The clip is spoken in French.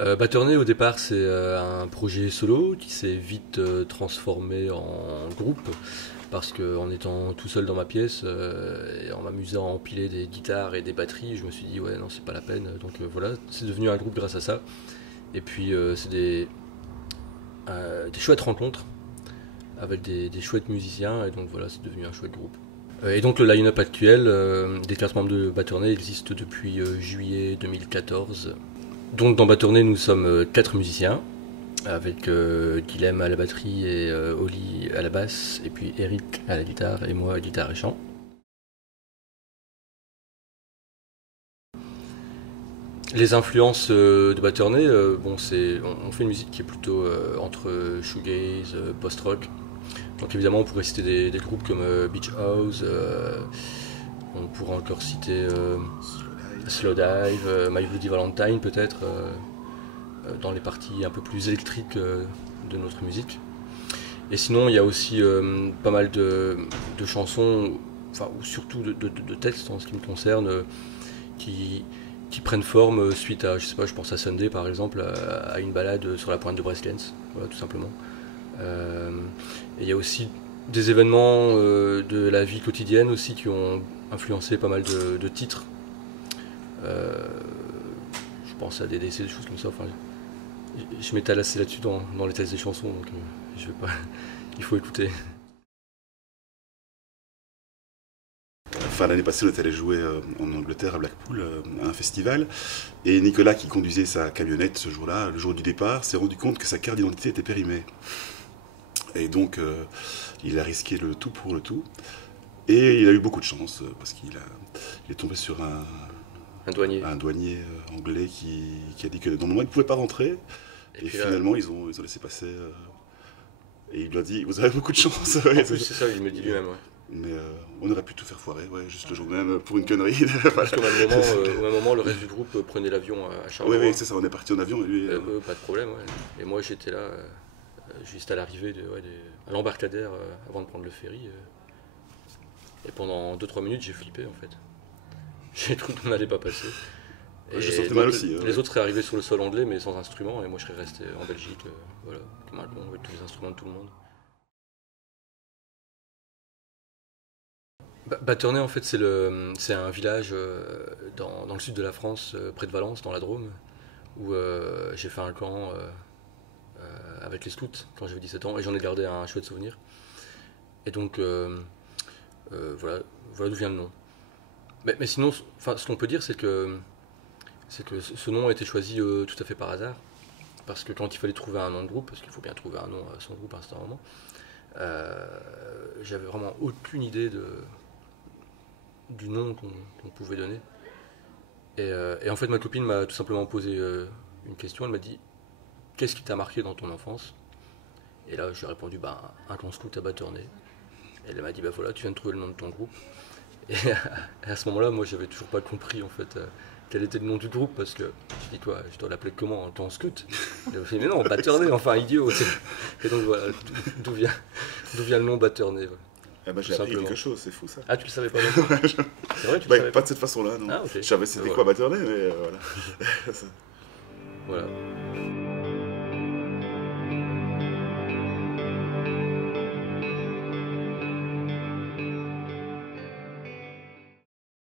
Baternay au départ c'est un projet solo qui s'est vite transformé en groupe parce qu'en étant tout seul dans ma pièce et en m'amusant à empiler des guitares et des batteries, je me suis dit ouais non c'est pas la peine, donc voilà, c'est devenu un groupe grâce à ça. Et puis c'est des chouettes rencontres avec des chouettes musiciens et donc voilà c'est devenu un chouette groupe. Et donc le line-up actuel des 4 membres de Baternay existe depuis juillet 2014. Donc dans Baternay nous sommes 4 musiciens, avec Guilhem à la batterie et Oli à la basse, et puis Eric à la guitare et moi à guitare et chant. Les influences de Baternay, bon, on fait une musique qui est plutôt entre shoegaze, post-rock. Donc évidemment on pourrait citer des groupes comme Beach House, on pourrait encore citer Slowdive, My Bloody Valentine peut-être, dans les parties un peu plus électriques de notre musique. Et sinon il y a aussi pas mal de chansons, enfin ou surtout de textes en ce qui me concerne, qui prennent forme suite à, je sais pas, je pense à Sunday par exemple, à une balade sur la pointe de Breskens, voilà tout simplement. Et il y a aussi des événements de la vie quotidienne aussi qui ont influencé pas mal de titres. Je pense à des décès, des choses comme ça. Enfin, je m'étale assez là-dessus dans les textes des chansons, donc je vais pas. Il faut écouter. Enfin, l'année passée, on est allé jouer en Angleterre, à Blackpool, à un festival. Et Nicolas, qui conduisait sa camionnette ce jour-là, le jour du départ, s'est rendu compte que sa carte d'identité était périmée. Et donc, il a risqué le tout pour le tout. Et il a eu beaucoup de chance, parce qu'il est tombé sur un douanier anglais qui a dit que normalement, il ne pouvait pas rentrer. Et finalement, ils ont laissé passer. Et il lui a dit, vous avez beaucoup de chance. En plus, c'est ça, il me dit lui-même. Ouais. Mais on aurait pu tout faire foirer, ouais, juste le jour même, pour une connerie. Parce qu'au même moment, le reste du groupe prenait l'avion à Charleroi. Oui, c'est ça, on est parti en avion. Et lui, pas de problème, ouais. Et moi, j'étais là, juste à l'arrivée, à l'embarcadère, avant de prendre le ferry. Et pendant 2-3 minutes, j'ai flippé, en fait. J'ai cru qu'on n'allait pas passer. Et je sentais mal aussi. Les autres seraient arrivés sur le sol anglais, mais sans instrument, et moi, je serais resté en Belgique, voilà, comme un con, avec tous les instruments de tout le monde. Baternay, en fait, c'est un village dans le sud de la France, près de Valence, dans la Drôme, où j'ai fait un camp avec les scouts quand j'avais 17 ans, et j'en ai gardé un chouette souvenir. Et donc, voilà d'où vient le nom. Mais sinon, ce qu'on peut dire, c'est que ce nom a été choisi tout à fait par hasard, parce que quand il fallait trouver un nom de groupe, parce qu'il faut bien trouver un nom à son groupe à un certain moment, j'avais vraiment aucune idée du nom qu'on pouvait donner. Et en fait, ma copine m'a tout simplement posé une question. Elle m'a dit, qu'est-ce qui t'a marqué dans ton enfance? Et là, je lui ai répondu, un camp scout à Baternay. Et elle m'a dit, voilà, tu viens de trouver le nom de ton groupe. Et à ce moment-là, moi, j'avais toujours pas compris, en fait, quel était le nom du groupe, parce que je dis, quoi, je dois l'appeler comment, un camp scout? Et elle m'a dit, mais non, Baternay, enfin, idiot. Et donc, voilà, d'où vient le nom Baternay, voilà. Ah bah, j'ai appris quelque chose, c'est fou ça. Ah, tu le savais pas non plus? C'est vrai, tu le savais pas de cette façon-là, non. Ah, ok. Je savais c'était quoi Baternay, mais voilà. Voilà.